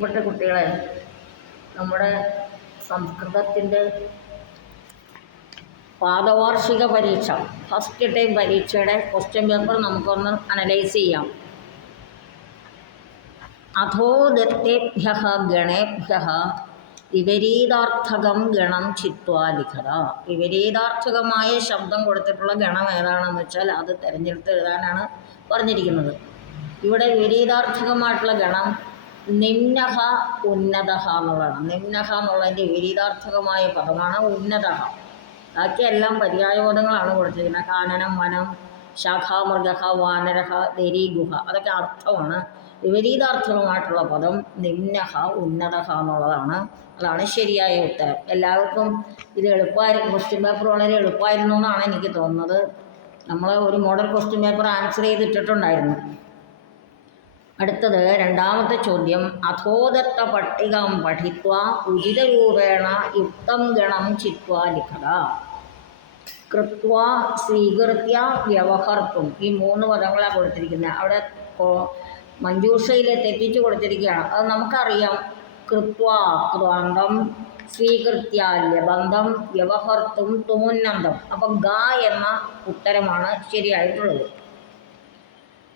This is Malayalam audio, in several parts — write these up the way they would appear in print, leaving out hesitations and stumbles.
പ്രിയപ്പെട്ട കുട്ടികളെ, നമ്മുടെ സംസ്കൃതത്തിൻ്റെ പാദവാർഷിക പരീക്ഷ ഫസ്റ്റ് ടൈം പരീക്ഷയുടെ ക്വസ്റ്റ്യൻ പേപ്പർ നമുക്കൊന്ന് അനലൈസ് ചെയ്യാം. അധോ ദത്തേഭ്യഃ ഗണേഭ്യഃ വിപരീതാർത്ഥകം ഗണം ചിത്വാ ലിഖത. വിപരീതാർത്ഥകമായ ശബ്ദം കൊടുത്തിട്ടുള്ള ഗണം ഏതാണെന്ന് വെച്ചാൽ അത് തിരഞ്ഞെടുത്ത് എഴുതാനാണ് പറഞ്ഞിരിക്കുന്നത്. ഇവിടെ വിപരീതാർത്ഥകമായിട്ടുള്ള ഗണം നിമ്നഹ ഉന്നതഹ എന്നുള്ളതാണ്. നിമ്നഹ എന്നുള്ളതിൻ്റെ വിപരീതാർത്ഥകമായ പദമാണ് ഉന്നതഹ. ബാക്കിയെല്ലാം പര്യായപദങ്ങളാണ് കൊടുത്തിരിക്കുന്നത്. കാനനം, വനം, ശാഖ, മൃഗ, വാനരഹ, ദരി, ഗുഹ, അതൊക്കെ അർത്ഥമാണ്. വിപരീതാർത്ഥകമായിട്ടുള്ള പദം നിമ്നഹ ഉന്നതഹ എന്നുള്ളതാണ്. അതാണ് ശരിയായ ഉത്തരം. എല്ലാവർക്കും ഇത് എളുപ്പമായിരുന്നു. ക്വസ്റ്റ്യൻ പേപ്പർ വളരെ എളുപ്പമായിരുന്നു എന്നാണ് എനിക്ക് തോന്നുന്നത്. നമ്മൾ ഒരു മോഡൽ ക്വസ്റ്റ്യൻ പേപ്പർ ആൻസർ ചെയ്തിട്ടിട്ടുണ്ടായിരുന്നു. അടുത്തത് രണ്ടാമത്തെ ചോദ്യം. അധോദത്ത പട്ടികം പഠിത്വാ ഉചിതരൂപേണ യുക്തം ഗണം ചിത്വാ ലിഖത. കൃത്വാ, സ്വീകൃത്യ, വ്യവഹർത്തും, ഈ മൂന്ന് പദങ്ങളാണ് കൊടുത്തിരിക്കുന്നത്. അവിടെ മഞ്ജൂഷയിൽ തെറ്റിച്ച് കൊടുത്തിരിക്കുകയാണ്. അത് നമുക്കറിയാം. കൃത്വാ ക്വാന്തം, സ്വീകൃത്യ ലബന്ധം, വ്യവഹർത്തും തുമുന്നന്തം. അപ്പം ഗ എന്ന ഉത്തരമാണ് ശരിയായിട്ടുള്ളത്.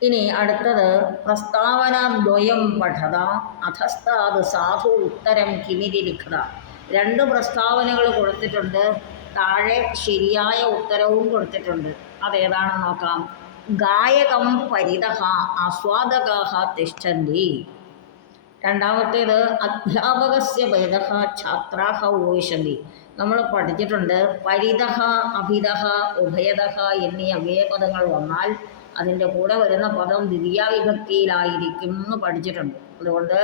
ഇനി അടുത്തത് പ്രസ്താവനാദ്വയം പഠത അധസ്താത് സാധു ഉത്തരം കിമിതി ലിഖത. രണ്ട് പ്രസ്താവനകൾ കൊടുത്തിട്ടുണ്ട്. താഴെ ശരിയായ ഉത്തരവും കൊടുത്തിട്ടുണ്ട്. അതേതാണെന്ന് നോക്കാം. ഗായകം പരിതഃ ആസ്വാദകാഃ തിഷ്ഠന്തി. രണ്ടാമത്തേത് അധ്യാപകസ്യ ഭേദഃ ഛാത്രാഃ ഉപവിശന്തി. നമ്മൾ പഠിച്ചിട്ടുണ്ട്. പരിതഃ, അഭിതഃ, ഉഭയതഃ എന്നീ അവ്യയപദങ്ങൾ വന്നാൽ അതിൻ്റെ കൂടെ വരുന്ന പദം ദ്വിതീയ വിഭക്തിയിലായിരിക്കും എന്ന് പഠിച്ചിട്ടുണ്ട്. അതുകൊണ്ട്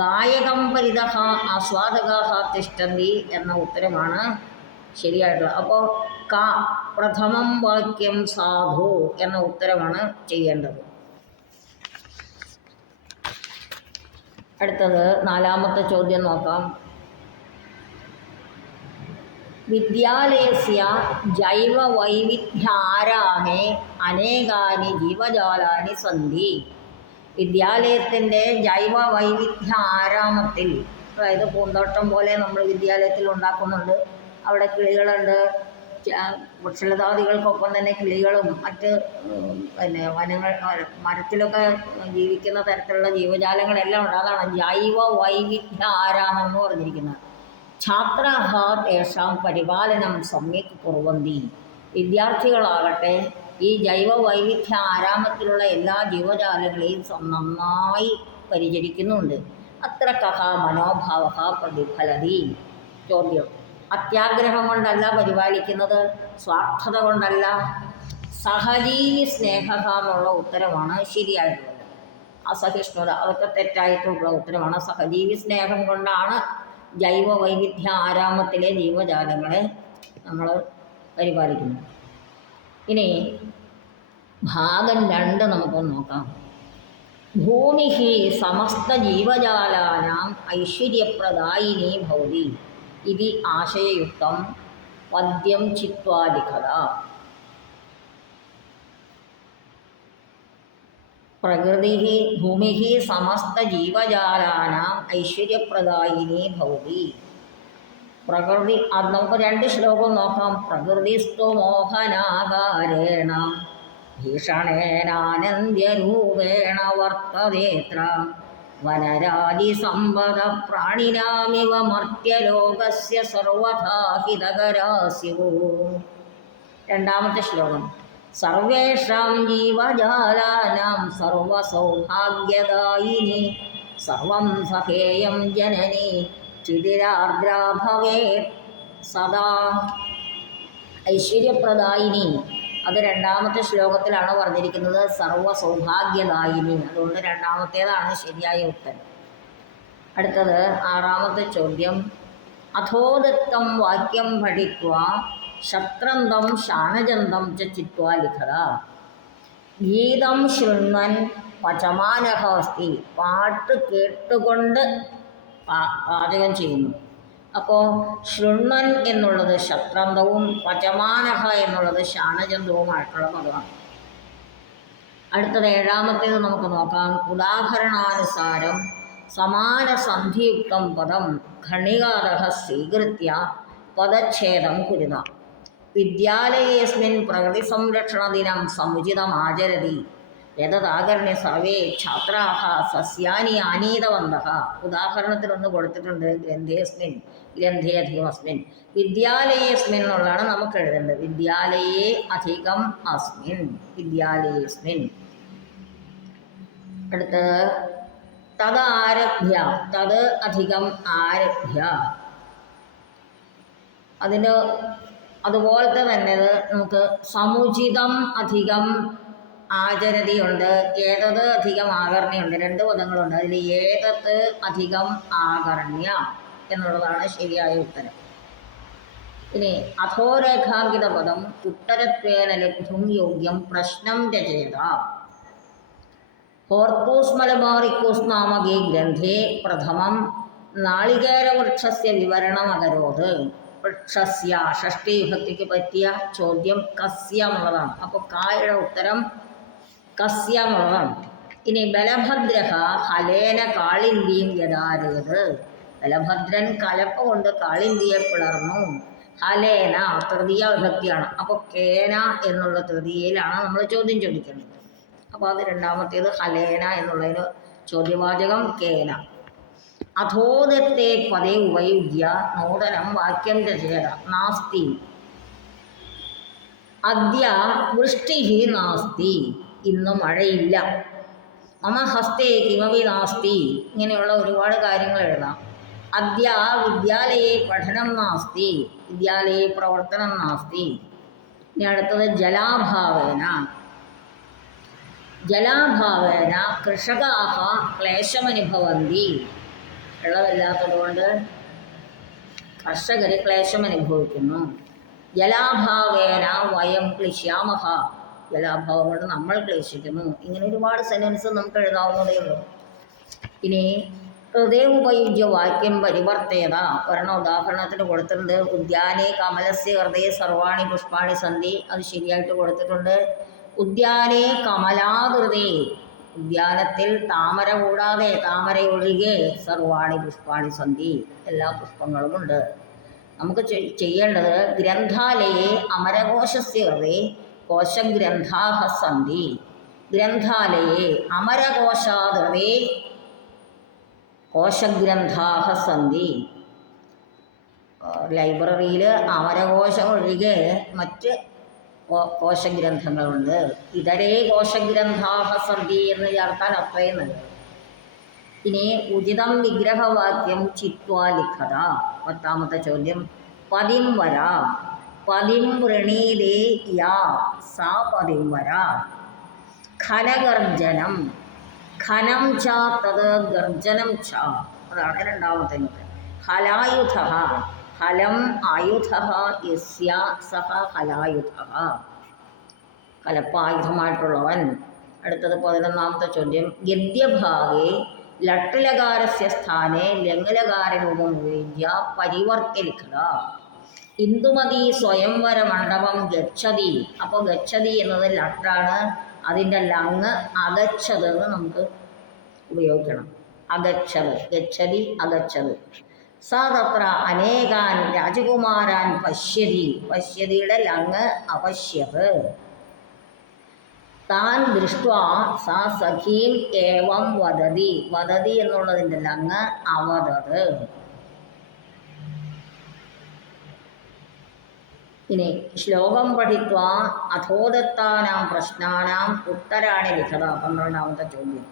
ഗായകം പരിതഃ ആസ്വാദകാഃ തിഷ്ഠന്തി എന്ന ഉത്തരമാണ് ശരിയായിട്ടുള്ളത്. അപ്പോൾ ക പ്രഥമം വാക്യം സാധു എന്ന ഉത്തരമാണ് ചെയ്യേണ്ടത്. അടുത്തത് നാലാമത്തെ ചോദ്യം നോക്കാം. വിദ്യാലയസ്യ ജൈവ വൈവിധ്യാരാമേ അനേകാനി ജീവജാലാനി സന്തി. വിദ്യാലയത്തിൻ്റെ ജൈവ വൈവിധ്യ ആരാമത്തിൽ, അതായത് പൂന്തോട്ടം പോലെ നമ്മൾ വിദ്യാലയത്തിൽ ഉണ്ടാക്കുന്നുണ്ട്. അവിടെ കിളികളുണ്ട്. വൃക്ഷലതാദികൾക്കൊപ്പം തന്നെ കിളികളും മറ്റ് വനങ്ങൾ, മരത്തിലൊക്കെ ജീവിക്കുന്ന തരത്തിലുള്ള ജീവജാലങ്ങളെല്ലാം ഉണ്ട്. അതാണ് ജൈവ വൈവിധ്യ ആരാമം എന്ന് പറഞ്ഞിരിക്കുന്നത്. ഛാത്രാഃ തേഷാം പരിപാലനം സമ്യക് കുർവന്തി. വിദ്യാർത്ഥികളാകട്ടെ ഈ ജൈവ വൈവിധ്യ ആരാമത്തിലുള്ള എല്ലാ ജീവജാലങ്ങളെയും നന്നായി പരിചരിക്കുന്നുണ്ട്. അത്ര കഥ മനോഭാവ പ്രതിഫലതി. ചോദ്യം. അത്യാഗ്രഹം കൊണ്ടല്ല പരിപാലിക്കുന്നത്, സ്വാർത്ഥത കൊണ്ടല്ല. സഹജീവി സ്നേഹ എന്നുള്ള ഉത്തരമാണ് ശരിയായിട്ടുള്ളത്. അസഹിഷ്ണുത അതൊക്കെ തെറ്റായിട്ടുള്ള ഉത്തരമാണ്. സഹജീവി സ്നേഹം കൊണ്ടാണ് ജൈവ വൈവിധ്യ ആരാമത്തിലെ ജീവജാലങ്ങളെ നമ്മൾ പരിപാലിക്കുന്നത്. ഇനി ഭാഗം 2 നമുക്കൊന്ന് നോക്കാം. ഭൂമി സമസ്ത ജീവജാലാനാം ഐശ്വര്യപ്രദായിനി ഭവതി ഇതി ആശയയുക്തം പദ്യം ചിത്വാ ലിഖത. പ്രകൃതി ഭൂമി സമസ്ത ജീവജാലാനാം ഐശ്വര്യപ്രദായിനി ഭവതി. പ്രകൃതി, അത് നമുക്ക് 2 ശ്ലോകം നോക്കാം. പ്രകൃതിസ്തു മോഹനാകാരേണ ഭീഷണേനാനന്ദ്യരൂപേണ വർത്തതേത്ര വനരാജിസമ്പദ പ്രാണിനാമിവ മർത്യലോകസ്യ സർവഥാ ഹിതകരാ സ്യുഃ. രണ്ടാമത്തെ ശ്ലോകം. സർവേഷാം ജീവജാലാനാം സർവസൗഭാഗ്യദായിനി സർവം സഖേയം ജനനി ചിതിരാർദ്രാ ഭവേത് സദാ. ഐശ്വര്യപ്രദായിനി അത് രണ്ടാമത്തെ ശ്ലോകത്തിലാണ് പറഞ്ഞിരിക്കുന്നത്. സർവസൗഭാഗ്യദായിനി, അതുകൊണ്ട് രണ്ടാമത്തേതാണ് ശരിയായ ഉത്തരം. അടുത്തത് ആറാമത്തെ ചോദ്യം. അധോദത്തം വാക്യം പഠിത്വാ ശത്രന്തം ശാനജന്തം ച ചിത്വാ ലിഖത. ഗീതം ശൃണ്വൻ പചമാനഃ അസ്തി. പാട്ട് കേട്ടുകൊണ്ട് പാചകം ചെയ്യുന്നു. അപ്പോൾ ശൃണ്വൻ എന്നുള്ളത് ശത്രന്തവും പചമാനഃ എന്നുള്ളത് ശാനജന്തവുമായിട്ടുള്ള പദമാണ്. അടുത്തത് ഏഴാമത്തേത് നമുക്ക് നോക്കാം. ഉദാഹരണാനുസാരം സമാനസന്ധിയുക്തം പദം ഖണ്ഡികാരഃ സ്വീകൃത്യ പദച്ഛേദം കുരുത. വിദ്യാലയേസ്മിൻ പ്രകൃതിസംരക്ഷണദിനം സമുചിതമാചരതി എതദാകരണ്യ സർവേ ഛാത്രാः സസ്യാനി ആനീതവന്തः. ഉദാഹരണത്തിനൊന്ന് കൊടുത്തിട്ടുണ്ട് ഗ്രന്ഥേസ്മിൻ, ഗ്രന്ഥേ അധികം അസ്മിൻ. വിദ്യാലയേസ്മിൻ എന്നുള്ളതാണ് നമുക്ക് എഴുതേണ്ടത്. വിദ്യാലയേ അധികം അസ്മിൻ, വിദ്യാലയേസ്മിൻ. അടുത്തത് തത് ആരഭ്യ, തത് അധികം ആരഭ്യ. അതിന് അതുപോലത്തെ തന്നെ നമുക്ക് സമുചിതം അധികം ആചരതിയുണ്ട്, ഏതത് അധികം ആകർണ്യുണ്ട്. രണ്ട് പദങ്ങളുണ്ട്. അതിൽ ഏതത് അധികം ആകർണ്യ എന്നുള്ളതാണ് ശരിയായ ഉത്തരം. ഇനി അധോരേഖാങ്കിത പദം ഉത്തരത്വേന ലബ്ധും യോഗ്യം പ്രശ്നം രചയത. ഹോർക്കൂസ് മലബാറിക്കൂസ് നാമകേ ഗ്രന്ഥേ പ്രഥമം നാളികേരവൃക്ഷസ്യ വിവരണം അകരോത്. വൃക്ഷസ്യ ഷഷ്ടി വിഭക്തിക്ക് പറ്റിയ ചോദ്യം കസ്യ എന്നുള്ളതാണ്. അപ്പോൾ കായുടെ ഉത്തരം കസ്യ എന്നുള്ളതാണ്. ഇനി ബലഭദ്രഹ ഹലേന കാളിന്തിയും യഥാരയത്. ബലഭദ്രൻ കലപ്പ കൊണ്ട് കാളിന്തിയെ പിളർന്നു. ഹലേന തൃതീയ വിഭക്തിയാണ്. അപ്പോൾ കേന എന്നുള്ള തൃതീയയിലാണ് നമ്മൾ ചോദ്യം ചോദിക്കുന്നത്. അപ്പോൾ അത് രണ്ടാമത്തേത് ഹലേന എന്നുള്ളതിന് ചോദ്യവാചകം കേന. അധോദത്തെ പദേ ഉപയുജ്യ നൂതനം വാക്യം രചയത. നാസ്തി അദ്യ വൃഷ്ടി നാസ്തി, ഇന്ന് മഴയില്ല. മമ ഹസ്തേ കിമപി നാസ്തി, ഇങ്ങനെയുള്ള ഒരുപാട് കാര്യങ്ങൾ എഴുതാം. അദ്യ വിദ്യാലയെ പഠനം നാസ്തി, വിദ്യാലയെ പ്രവർത്തനം നാസ്തി. ഇനി അടുത്തത് ജലാഭാവേന. ജലാഭാവേന കൃഷകാഹ ക്ലേശമനുഭവന്തി. വെള്ളമില്ലാത്തതുകൊണ്ട് കർഷകർ ക്ലേശമനുഭവിക്കുന്നു. ജലാഭാവേന വയം ക്ലിശ്യാമഹ, ജലാഭാവം കൊണ്ട് നമ്മൾ ക്ലേശിക്കുന്നു. ഇങ്ങനെ ഒരുപാട് സെൻറ്റൻസ് നമുക്ക് എഴുതാവുന്നതേ ഉള്ളൂ. ഇനി ഹൃദയ ഉപയുജ്യ വാക്യം പരിവർത്തേത. ഒരെണ്ണം ഉദാഹരണത്തിന് കൊടുത്തിട്ടുണ്ട്. ഉദ്യാനെ കമലസ്യ ഹൃദയ സർവാണി പുഷ്പാണി സന്ധി, അത് ശരിയായിട്ട് കൊടുത്തിട്ടുണ്ട്. ഉദ്യാനെ കമലാധൃതേ, ഉദ്യാനത്തിൽ താമര കൂടാതെ താമരയൊഴികെ സർവാണി പുഷ്പാണി സന്ധി, എല്ലാ പുഷ്പങ്ങളുമുണ്ട്. നമുക്ക് ചെയ്യേണ്ടത് ഗ്രന്ഥാലയെ അമരകോശസ്യ ഹൃദേ കോശഗ്രന്ഥാഹ സന്ധി. ഗ്രന്ഥാലയെ അമരകോശാധൃതേ കോശഗ്രന്ഥാഹ സന്ധി. ലൈബ്രറിയിൽ അമരകോശം ഒഴികെ മറ്റ് കോശഗ്രന്ഥങ്ങളുണ്ട്. ഇതരേ കോശഗ്രന്ഥാഹ സന്ധി എന്ന് ചേർത്താൽ അത്രയും നല്ലത്. ഇനി ഉചിതം വിഗ്രഹവാക്യം ചിത്വാ ലിഖത. പത്താമത്തെ ചോദ്യം പതിം വര. പതിം വൃണീതേ യാ സാ പതിം വര. ഖനഗർജനം, ഖനം ച തത് ഗർജനം ച, അതാണ് രണ്ടാമത്തെ നോട്ട്. ഹലായുധ, ഹലം ആയുധ യസ്യ സഹ ഹലായുധ, കലപ്പായുധമായിട്ടുള്ളവൻ. അടുത്തത് 11ാമത്തെ ചോദ്യം ഗദ്യഭാഗേ ലട്ലകാരസ്യ സ്ഥാനെ ലംഘലകാരരൂപം ഉപയുജ്യ പരിവർത്തി ലിഖത. ഇന്ദുമതി സ്വയംവര മണ്ഡപം ഗച്ഛതി. അപ്പോൾ ഗച്ഛതി എന്നത് ലട്ടാണ്, അതിൻ്റെ ലങ് അഗച്ഛത് എന്ന് നമുക്ക് ഉപയോഗിക്കണം. അഗച്ഛത്, ഗച്ഛതി അഗച്ഛത്. സ തത്ര അനേകാൻ രാജകുമാരാൻ പശ്യതി, പശ്യതിയുടെ ലങ് അപശ്യത്. താൻ ദൃഷ്ട്വാ സാ സഖീം ഏവം വദതി, വദതി എന്നുള്ളതിൻ്റെ ലങ് അവദത്. ഇനി ശ്ലോകം പഠിത്വാ അധോദത്താനാം പ്രശ്നാനാം ഉത്തരാണി ലിഖത. 12ാമത്തെ ചോദ്യം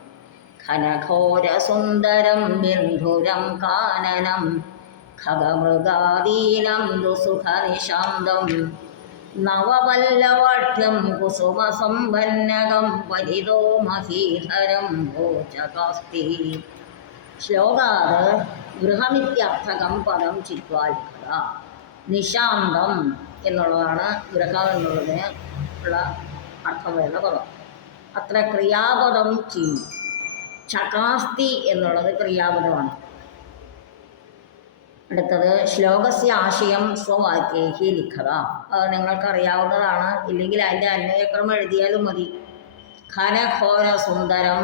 ഘനഘോരസുന്ദരം ബിന്ധുരം കാനനം ഖഗമൃഗാദീനം ദുസുഖനിശാന്തം നവവല്ലവാഠ്യം കുസുമസമ്പന്നകം പരിതോ മഹീധരം ഭോജകാസ്തി. ശ്ലോകാത് ഗൃഹമിത്യർത്ഥകം പദം ചിത്വാ ലിഖത. നിശാന്തം എന്നുള്ളതാണ് ഗൃഹം എന്നുള്ളതിന് ഉള്ള അർത്ഥം വരുന്ന പദം. അത്ര ക്രിയാപദം ചെയ്യും. ചകാസ്തി എന്നുള്ളത് ക്രിയാപദമാണ്. അടുത്തത് ശ്ലോകസ്യ ആശയം സ്വവാക്യേഹി ലിഖത. അത് നിങ്ങൾക്കറിയാവുന്നതാണ്, ഇല്ലെങ്കിൽ അതിൻ്റെ അന്വയക്രമം എഴുതിയാലും മതി. ഘനഘോര സുന്ദരം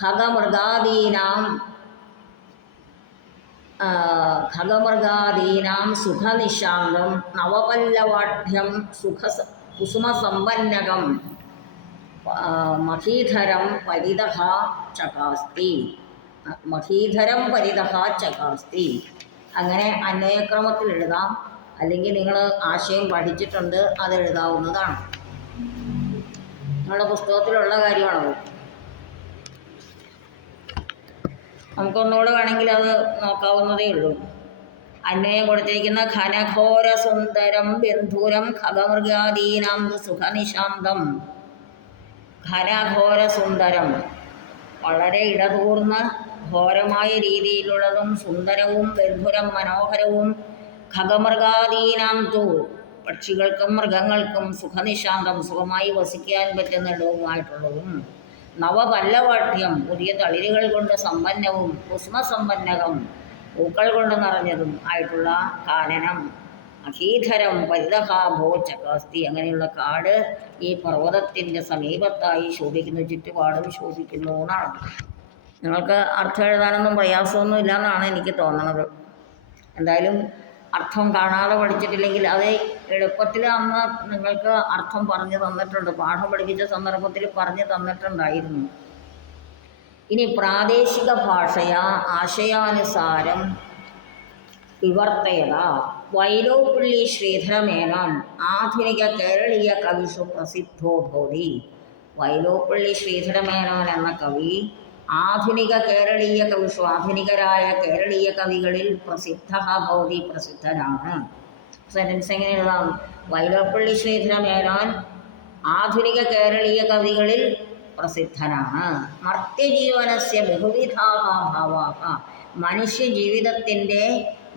ഖഗമൃഗാദീനാം ഖഗമൃഗാദീനാം സുഖനിശാന്തം നവപല്ലവാഢ്യം കുസുമസമ്പന്നകം മഹീധരം പരിതഃ ചകാസ്തി. മഹീധരം പരിതഃ ചകാസ്തി. അങ്ങനെ അന്വയക്രമത്തിൽ എഴുതാം, അല്ലെങ്കിൽ നിങ്ങൾ ആശയം പഠിച്ചിട്ടുണ്ട് അത് എഴുതാവുന്നതാണ്. നിങ്ങളുടെ പുസ്തകത്തിലുള്ള കാര്യമാണത്. നമുക്കൊന്നുകൂടെ വേണമെങ്കിൽ അത് നോക്കാവുന്നതേ ഉള്ളൂ. അന്വയം കൊടുത്തിരിക്കുന്ന ഘനഘോര സുന്ദരം ബന്ധുരം ഖഗമൃഗാദീനാം സുഖനിശാന്തം. ഘനഘോര സുന്ദരം, വളരെ ഇടതൂർന്ന ഘോരമായ രീതിയിലുള്ളതും സുന്ദരവും ബന്ധുരം മനോഹരവും ഖഗമൃഗാദീനാം തു പക്ഷികൾക്കും മൃഗങ്ങൾക്കും സുഖനിശാന്തം സുഖമായി വസിക്കാൻ പറ്റുന്ന ഇടവുമായിട്ടുള്ളതും നവപല്ലവാഠ്യം പുതിയ തളിരുകൾ കൊണ്ട് സമ്പന്നവും കുസുമസമ്പന്നകം പൂക്കൾ കൊണ്ട് നിറഞ്ഞതും ആയിട്ടുള്ള കാനനം അഹീധരം പരിതഹാഭോ ചകാസ്തി. അങ്ങനെയുള്ള കാട് ഈ പർവ്വതത്തിൻ്റെ സമീപത്തായി ശോഭിക്കുന്നു, ചുറ്റുപാടും ശോഭിക്കുന്നു എന്നാണ്. നിങ്ങൾക്ക് അർത്ഥം എഴുതാനൊന്നും പ്രയാസമൊന്നും ഇല്ലയെന്നാണ് എനിക്ക് തോന്നുന്നത്. എന്തായാലും അർത്ഥം കാണാതെ പഠിച്ചിട്ടില്ലെങ്കിൽ അത് എളുപ്പത്തിൽ അന്ന് നിങ്ങൾക്ക് അർത്ഥം പറഞ്ഞു തന്നിട്ടുണ്ട്, പാഠം പഠിപ്പിച്ച സന്ദർഭത്തിൽ പറഞ്ഞു തന്നിട്ടുണ്ടായിരുന്നു. ഇനി പ്രാദേശിക ഭാഷയ ആശയാനുസാരം വിവർത്തയത. വൈലോപ്പിള്ളി ശ്രീധരമേനോൻ ആധുനിക കേരളീയ കവിഷു പ്രസിദ്ധോ ഭവതി. വൈലോപ്പിള്ളി ശ്രീധരമേനോൻ എന്ന കവി ആധുനിക കേരളീയ കവിഷു ആധുനികരായ കേരളീയ കവികളിൽ പ്രസിദ്ധ ഭവതി പ്രസിദ്ധനാണ്. സെൻറ്റൻസ് എങ്ങനെ എഴുതാം? വൈലോപ്പിള്ളി ശ്രീധരമേനോൻ ആധുനിക കേരളീയ കവികളിൽ പ്രസിദ്ധനാണ്. മർത്യജീവനസ്യ ബഹുവിധാഹ ഭാവാഹ. മനുഷ്യജീവിതത്തിൻ്റെ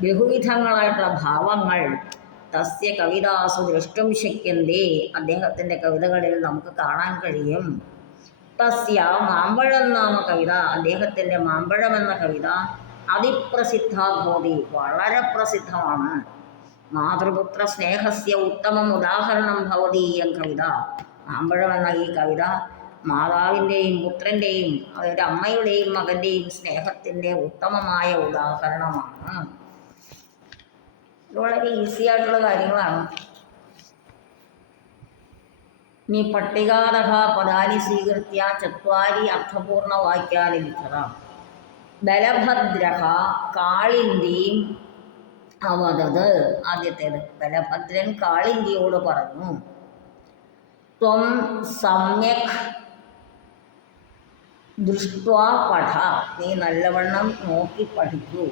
ബഹുവിധങ്ങളായിട്ടുള്ള ഭാവങ്ങൾ തസ്യ കവിതാസു ദ്രഷ്ടും ശക്യന്തേ. അദ്ദേഹത്തിൻ്റെ കവിതകളിൽ നമുക്ക് കാണാൻ കഴിയും. തസ്യ മാമ്പഴം നാമ കവിത. അദ്ദേഹത്തിൻ്റെ മാമ്പഴം എന്ന കവിത അതിപ്രസിദ്ധ ഭവതി, വളരെ പ്രസിദ്ധമാണ്. മാതൃപുത്ര സ്നേഹസ്യ ഉത്തമം ഉദാഹരണം ഭവതീയം കവിത. മാമ്പഴം എന്ന ഈ കവിത മാതാവിൻ്റെയും പുത്രൻ്റെയും അതായത് അമ്മയുടെയും മകൻ്റെയും സ്നേഹത്തിൻ്റെ ഉത്തമമായ ഉദാഹരണമാണ്. ഇത് വളരെ ഈസി ആയിട്ടുള്ള കാര്യങ്ങളാണ്. ഇനി പട്ടികാദഹ പദാനി സ്വീകൃത്യ ചത്വാരി അർത്ഥപൂർണവാക്യാനി ലിഖത. ബലഭദ്രഹ കാളിന്തിയും അവതത്. ആദ്യത്തേത് ബലഭദ്രൻ കാളിന്തിയോട് പറഞ്ഞു, ത്വം സമ്യക് ദൃഷ്ട്വാ പഠ. നീ നല്ലവണ്ണം നോക്കി പഠിക്കൂ.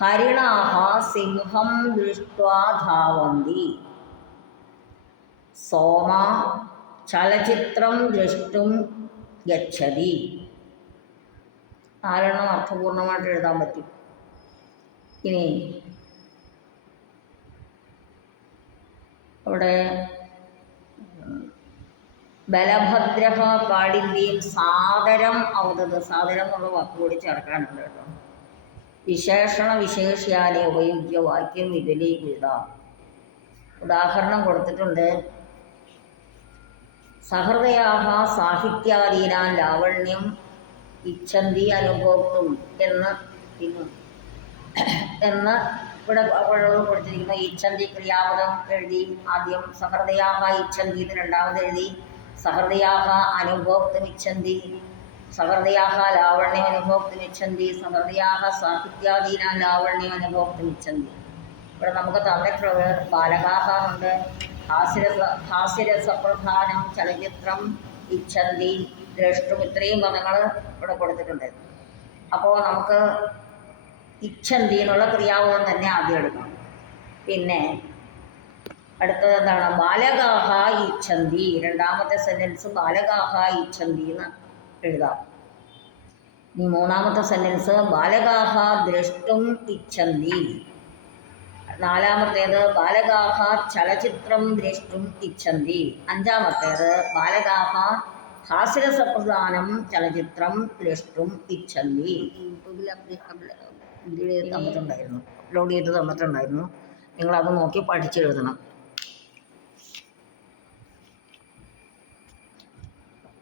ഹരിണാഹ സിംഹം ദൃഷ്ട്വാ ധാവന്തി. സോമ ചലച്ചിത്രം ദ്രഷ്ടും ഗച്ഛതി. നാലെണ്ണം അർത്ഥപൂർണമായിട്ട് എഴുതാൻ പറ്റും. ഇനി അവിടെ ബലഭദ്രഹ കാളിന്തിയും സാദരം അവതത്. സാദരം എന്നുള്ള വാക്കുകൂടി ചേർക്കാനുണ്ട് കേട്ടോ. വിശേഷണ വിശേഷ്യാലെ ഉപയുജ്യ വാക്യം വിപുലീകൃത. ഉദാഹരണം കൊടുത്തിട്ടുണ്ട്. സഹൃദയാഹ സാഹിത്യാദീനാൻ ലാവണ്യം ഇച്ഛന്തി അനുഭോക്തും എന്ന് ഇവിടെ കൊടുത്തിരിക്കുന്ന ഇച്ഛന്തി ക്രിയാപദം എഴുതി. ആദ്യം സഹൃദയാഹ ഇച്ഛന്തി, രണ്ടാമത് എഴുതി സഹൃദയാഹ അനുഭോക്തും ഇച്ഛന്തി, സഹൃദയാഹ ലാവണ്യം അനുഭോക്തും ഇച്ഛന്തി, സഹൃദയാഹ സാഹിത്യാദീനാൻ ലാവണ്യം അനുഭോക്തും ഇച്ഛന്തി. ഇവിടെ നമുക്ക് തന്നിട്ടുള്ളത് ബാലകാഹ ഉണ്ട്, ഹാസ്യരസപ്രധാനം, ചലച്ചിത്രം, ഇച്ഛന്തി, ദ്രഷ്ടും, ഇത്രയും പദങ്ങൾ ഇവിടെ കൊടുത്തിട്ടുണ്ട്. അപ്പോൾ നമുക്ക് ഇച്ഛന്തി എന്നുള്ള ക്രിയാപദം തന്നെ ആദ്യം എടുക്കണം. പിന്നെ അടുത്തത് എന്താണ്? ബാലകാഹ ഇച്ഛന്തി. രണ്ടാമത്തെ സെൻറ്റൻസ് ബാലകാഹ ഇച്ഛന്തി എന്ന് എഴുതാം. ഇനി മൂന്നാമത്തെ സെൻറ്റൻസ് ബാലകാഹ ദ്രഷ്ടും ഇച്ഛന്തി. നാലാമത്തേത് ബാലകാഹ ചലച്ചിത്രം ദ്രഷ്ടും ഇച്ഛന്തി. അഞ്ചാമത്തേത് ബാലകാഹ ഹാസ്യരസപ്രധാനം ചലച്ചിത്രം ദ്രഷ്ടും ഇച്ഛന്തി. ഇതിൽ തന്നിട്ടുണ്ടായിരുന്നു, ലോഡ് ചെയ്ത് തന്നിട്ടുണ്ടായിരുന്നു. നിങ്ങളത് നോക്കി പഠിച്ചെഴുതണം.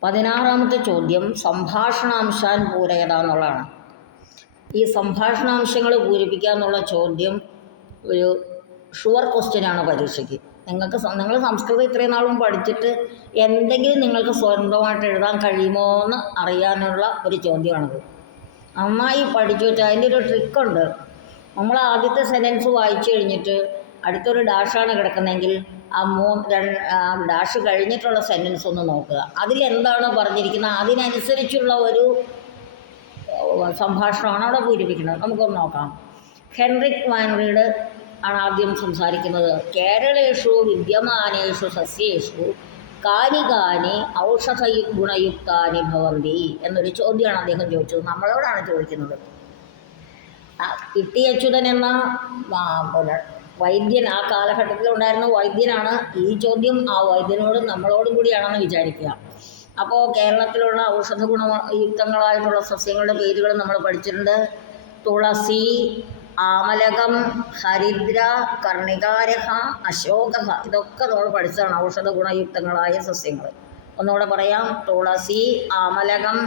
16ാമത്തെ ചോദ്യം സംഭാഷണാംശാൻ പൂരയത എന്നുള്ളതാണ്. ഈ സംഭാഷണാംശങ്ങൾ പൂരിപ്പിക്കുക എന്നുള്ള ചോദ്യം ഒരു ഷുവർ ക്വസ്റ്റ്യനാണ് പരീക്ഷയ്ക്ക്. നിങ്ങൾ സംസ്കൃതം ഇത്രയും നാളും പഠിച്ചിട്ട് എന്തെങ്കിലും നിങ്ങൾക്ക് സ്വന്തമായിട്ട് എഴുതാൻ കഴിയുമോ എന്ന് അറിയാനുള്ള ഒരു ചോദ്യമാണത്. നന്നായി പഠിച്ചു വെച്ചാൽ അതിൻ്റെ ഒരു ട്രിക്കുണ്ട്. നമ്മൾ ആദ്യത്തെ സെൻറ്റൻസ് വായിച്ചു കഴിഞ്ഞിട്ട് അടുത്തൊരു ഡാഷാണ് കിടക്കുന്നതെങ്കിൽ ആ ഡാഷ് കഴിഞ്ഞിട്ടുള്ള സെൻറ്റൻസ് ഒന്ന് നോക്കുക. അതിലെന്താണോ പറഞ്ഞിരിക്കുന്നത് അതിനനുസരിച്ചുള്ള ഒരു സംഭാഷണമാണ് അവിടെ പൂരിപ്പിക്കുന്നത്. നമുക്കൊന്ന് നോക്കാം. ഹെൻറിക് വാൻ റീഡ് ആണ് ആദ്യം സംസാരിക്കുന്നത്. കേരളേഷു വിദ്യമാനേഷു സസ്യേഷു കാനി കാനി ഔഷധ ഗുണയുക്താനി ഭവന്തി എന്നൊരു ചോദ്യമാണ് അദ്ദേഹം ചോദിച്ചത്. നമ്മളോടാണ് ചോദിക്കുന്നത്. ഇട്ടി അച്യുതൻ എന്ന വൈദ്യൻ, ആ കാലഘട്ടത്തിലുണ്ടായിരുന്ന വൈദ്യനാണ് ഈ ചോദ്യം. ആ വൈദ്യനോടും നമ്മളോടും കൂടിയാണെന്ന് വിചാരിക്കുക. അപ്പോൾ കേരളത്തിലുള്ള ഔഷധ ഗുണയുക്തങ്ങളായിട്ടുള്ള സസ്യങ്ങളുടെ പേരുകൾ നമ്മൾ പഠിച്ചിട്ടുണ്ട്. തുളസി, ആമലകം, ഹരിദ്ര, കർണികാരഹ, അശോകഹ, ഇതൊക്കെ നമ്മൾ പഠിച്ചതാണ് ഔഷധ ഗുണയുക്തങ്ങളായ സസ്യങ്ങൾ. ഒന്നുകൂടെ പറയാം. തുളസി, ആമലകം,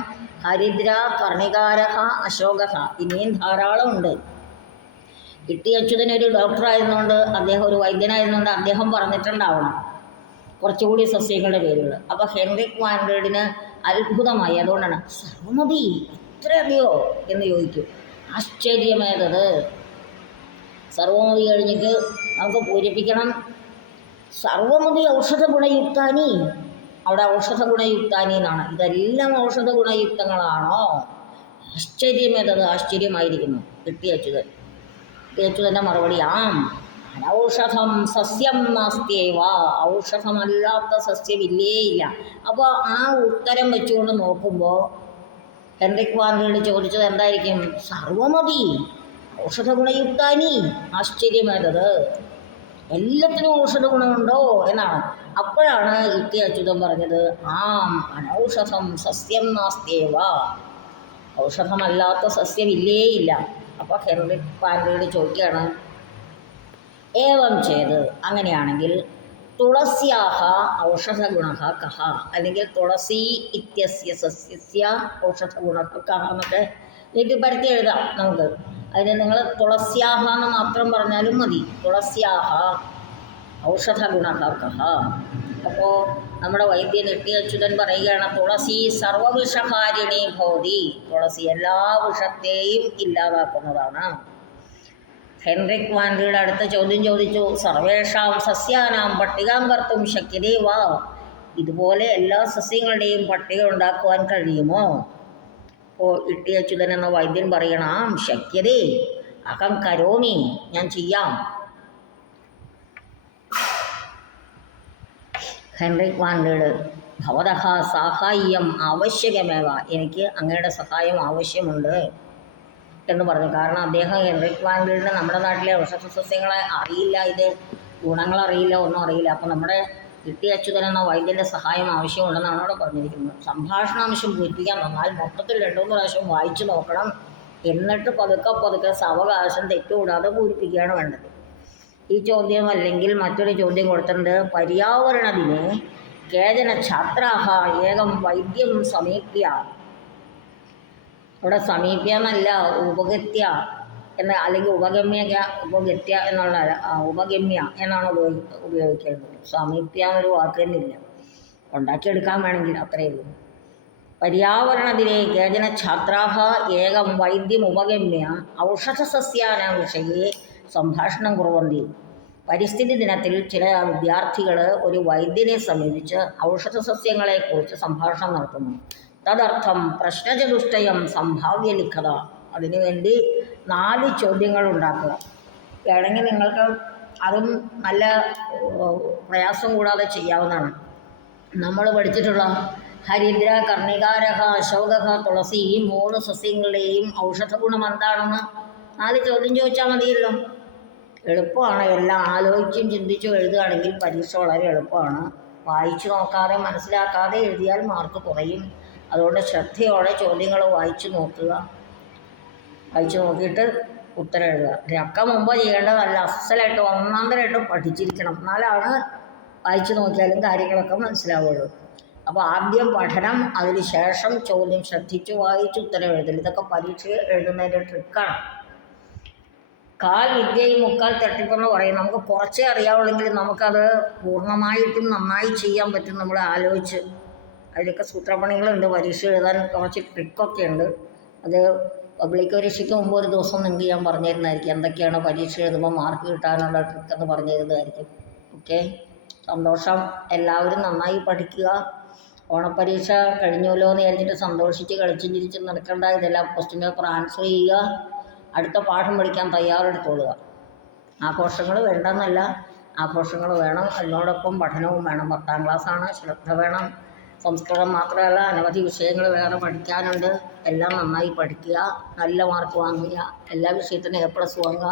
ഹരിദ്ര, കർണികാരഹ, അശോകഹ. ഇനിയും ധാരാളമുണ്ട്. ഇട്ടി അച്യുതൻ ഒരു ഡോക്ടറായിരുന്നുകൊണ്ട്, അദ്ദേഹം ഒരു വൈദ്യനായിരുന്നുകൊണ്ട് അദ്ദേഹം പറഞ്ഞിട്ടുണ്ടാവണം കുറച്ചുകൂടി സസ്യങ്ങളുടെ പേരുകൾ. അപ്പോൾ ഹെൻറിക് വാൻ റീഡിന് അത്ഭുതമായി. അതുകൊണ്ടാണ് സർവമതി ഇത്രയറിയോ എന്ന് ചോദിക്കും. ആശ്ചര്യമേതത്. സർവമതി കഴിഞ്ഞിട്ട് നമുക്ക് പൂരിപ്പിക്കണം സർവമതി ഔഷധ ഗുണയുക്താനി. അവിടെ ഔഷധ ഗുണയുക്താനി എന്നാണ്. ഇതെല്ലാം ഔഷധ ഗുണയുക്തങ്ങളാണോ? ആശ്ചര്യമേതത്. ആശ്ചര്യമായിരിക്കുന്നു. ഇട്ടി അച്യുതൻ്റെ മറുപടി ആം അനൗഷധം സസ്യം നാസ്തിയേവ. ഔഷധമല്ലാത്ത സസ്യമില്ലേ ഇല്ല. അപ്പോൾ ആ ഉത്തരം വെച്ചുകൊണ്ട് നോക്കുമ്പോൾ ഹെൻറിക് വാൻ റീഡ് ചോദിച്ചത് എന്തായിരിക്കും? സർവമതി ഔഷധ ഗുണയുക്താനി. ആശ്ചര്യമേതത്. എല്ലാത്തിനും ഔഷധ ഗുണമുണ്ടോ എന്നാണ്. അപ്പോഴാണ് ഇട്ടി അച്യുതൻ പറഞ്ഞത് ആം അനൗഷധം സസ്യം നാസ്തിയേവ. ഔഷധമല്ലാത്ത സസ്യമില്ലേ ഇല്ല. അപ്പോൾ ഹെൻറിക് വാൻ റീഡ് ചോദിക്കുകയാണ് ഏവം ചെയ്ത്, അങ്ങനെയാണെങ്കിൽ തുളസ്യാഹ ഔഷധ ഗുണഃ കഹ, അല്ലെങ്കിൽ തുളസി ഇത്യസ്യ സസ്യസ്യ ഔഷധ ഗുണഃ കഹ എന്നൊക്കെ വീട്ടിൽ പരത്തി എഴുതാം നമുക്ക്. അതിന് നിങ്ങൾ തുളസ്യാഹ എന്ന് മാത്രം പറഞ്ഞാലും മതി. തുളസ്യാഹ ഔഷധ ഗുണഃ കഹ. അപ്പോൾ നമ്മുടെ വൈദ്യൻ ഇട്ടി അച്യുതൻ പറയുകയാണ് തുളസി സർവവിഷഹാരിണി ഭവതി. തുളസി എല്ലാ വിഷത്തെയും ഇല്ലാതാക്കുന്നതാണ്. ഹെൻറിക് വാൻ റീഡ് അടുത്ത ചോദ്യം ചോദിച്ചു സർവേഷാം സസ്യാനാം പട്ടികാം കർത്തും ശക്യതേ വാ. ഇതുപോലെ എല്ലാ സസ്യങ്ങളുടെയും പട്ടിക ഉണ്ടാക്കുവാൻ കഴിയുമോ? അപ്പോൾ ഇട്ടി അച്യുതൻ എന്ന വൈദ്യൻ പറയണം ശക്യതേ അഹം കരോമി, ഞാൻ ചെയ്യാം. ഹെൻറിക് വാൻ റീഡ് ഭവതഃ സാഹായ്യം ആവശ്യകമേവ, എനിക്ക് അങ്ങയുടെ സഹായം ആവശ്യമുണ്ട് എന്ന് പറഞ്ഞു. കാരണം അദ്ദേഹം ഹെൻറിക് വാൻ റീഡിന് നമ്മുടെ നാട്ടിലെ ഔഷധ സസ്യങ്ങളെ അറിയില്ല, ഇത് ഗുണങ്ങളറിയില്ല, ഒന്നും അറിയില്ല. അപ്പോൾ നമ്മുടെ ഇട്ടി അച്യുതൻ എന്ന വൈദ്യൻ്റെ സഹായം ആവശ്യമുണ്ടെന്നാണ് അവിടെ പറഞ്ഞിരിക്കുന്നത്. സംഭാഷണാംശം പൂരിപ്പിക്കാൻ വന്നാൽ മൊത്തത്തിൽ 2-3 പ്രാവശ്യം വായിച്ചു നോക്കണം. എന്നിട്ട് പതുക്കെ സാവകാശം തെറ്റുകൂടാതെ പൂരിപ്പിക്കുകയാണ് വേണ്ടത്. ഈ ചോദ്യം അല്ലെങ്കിൽ മറ്റൊരു ചോദ്യം കൊടുത്തിട്ടുണ്ട്. പര്യാവരണദിനെ കേചന ഛാത്രാഹ ഏകം വൈദ്യം സമീപ്യ. അവിടെ സമീപ്യ എന്നല്ല ഉപഗത്യ എന്ന, അല്ലെങ്കിൽ ഉപഗത്യ എന്നുള്ള ഉപഗമ്യ എന്നാണ് ഉപയോഗിക്കേണ്ടത്. സമീപ്യ എന്നൊരു വാക്ക് തന്നെ ഇല്ല, ഉണ്ടാക്കിയെടുക്കാൻ വേണമെങ്കിൽ അത്രയേ ഉള്ളൂ. പര്യാവരണദിനെ കേചന ഛാത്രാഹ ഏകം വൈദ്യം ഉപഗമ്യ ഔഷധസസ്യാനാം വിഷയെ സംഭാഷണം കുറുവന്തി. പരിസ്ഥിതി ദിനത്തിൽ ചില വിദ്യാർത്ഥികൾ ഒരു വൈദ്യനെ സമീപിച്ച് ഔഷധസസ്യങ്ങളെക്കുറിച്ച് സംഭാഷണം നടത്തുന്നു. തദർത്ഥം പ്രശ്നചതുഷ്ടയം സംഭാവ്യലിഖത. അതിനുവേണ്ടി 4 ചോദ്യങ്ങൾ ഉണ്ടാക്കുക. വേണമെങ്കിൽ നിങ്ങൾക്ക് അതും നല്ല പ്രയാസം കൂടാതെ ചെയ്യാവുന്നതാണ്. നമ്മൾ പഠിച്ചിട്ടുള്ള ഹരിദ്ര, കർണികാരഹ, അശോകഹ, തുളസി, ഈ 3 സസ്യങ്ങളുടെയും ഔഷധ ഗുണം എന്താണെന്ന് 4 ചോദ്യം ചോദിച്ചാൽ മതിയല്ലോ. എളുപ്പമാണ്. എല്ലാം ആലോചിച്ചും ചിന്തിച്ചും എഴുതുകയാണെങ്കിൽ പരീക്ഷ വളരെ എളുപ്പമാണ്. വായിച്ചു നോക്കാതെ മനസ്സിലാക്കാതെ എഴുതിയാൽ മാർക്ക് കുറയും. അതുകൊണ്ട് ശ്രദ്ധയോടെ ചോദ്യങ്ങൾ വായിച്ചു നോക്കുക. വായിച്ചു നോക്കിയിട്ട് ഉത്തരം എഴുതുക. ഒക്കെ മുമ്പ് ചെയ്യേണ്ടതല്ല, അസലായിട്ട് ഒന്നാന്തരമായിട്ട് പഠിച്ചിരിക്കണം. എന്നാലാണ് വായിച്ചു നോക്കിയാലും കാര്യങ്ങളൊക്കെ മനസ്സിലാവുള്ളൂ. അപ്പോൾ ആദ്യം പഠനം, അതിന് ശേഷം ചോദ്യം ശ്രദ്ധിച്ച് വായിച്ച് ഉത്തരം എഴുതൽ. ഇതൊക്കെ പരീക്ഷ എഴുതുന്നതിൻ്റെ ട്രിക്കാണ്. കാൽ വിദ്യയും മുക്കാൽ തട്ടിപ്പെന്ന് പറയും. നമുക്ക് കുറച്ചേ അറിയാവുള്ളെങ്കിൽ നമുക്കത് പൂർണ്ണമായിട്ടും നന്നായി ചെയ്യാൻ പറ്റും. നമ്മൾ ആലോചിച്ച് അതിലൊക്കെ സൂത്രപ്പണികളുണ്ട്. പരീക്ഷ എഴുതാൻ കുറച്ച് ട്രിക്കൊക്കെ ഉണ്ട്. അത് പബ്ലിക് പരീക്ഷയ്ക്ക് മുമ്പ് ഒരു ദിവസം നിങ്ങൾക്ക് ഞാൻ പറഞ്ഞു തരുന്നതായിരിക്കും. എന്തൊക്കെയാണ് പരീക്ഷ എഴുതുമ്പോൾ മാർക്ക് കിട്ടാനുള്ള ട്രിക്കെന്ന് പറഞ്ഞു തരുന്നതായിരിക്കും. ഓക്കെ, സന്തോഷം. എല്ലാവരും നന്നായി പഠിക്കുക. ഓണപ്പരീക്ഷ കഴിഞ്ഞല്ലോ എന്ന് വിചാരിച്ചിട്ട് സന്തോഷിച്ച് കളിച്ചും ചിരിച്ചും നടക്കേണ്ട. ഇതെല്ലാം ക്വസ്റ്റ്യൻ പേപ്പർ ആൻസർ ചെയ്യുക. അടുത്ത പാഠം പഠിക്കാൻ തയ്യാറെടുത്തോളുക. ആഘോഷങ്ങൾ വേണ്ടെന്നല്ല, ആഘോഷങ്ങൾ വേണം. അതിനോടൊപ്പം പഠനവും വേണം. 10ാം ക്ലാസ്സാണ്, ശ്രദ്ധ വേണം. സംസ്കൃതം മാത്രമല്ല, അനവധി വിഷയങ്ങൾ വേറെ പഠിക്കാനുണ്ട്. എല്ലാം നന്നായി പഠിക്കുക, നല്ല മാർക്ക് വാങ്ങുക, എല്ലാ വിഷയത്തിനും A+ വാങ്ങുക.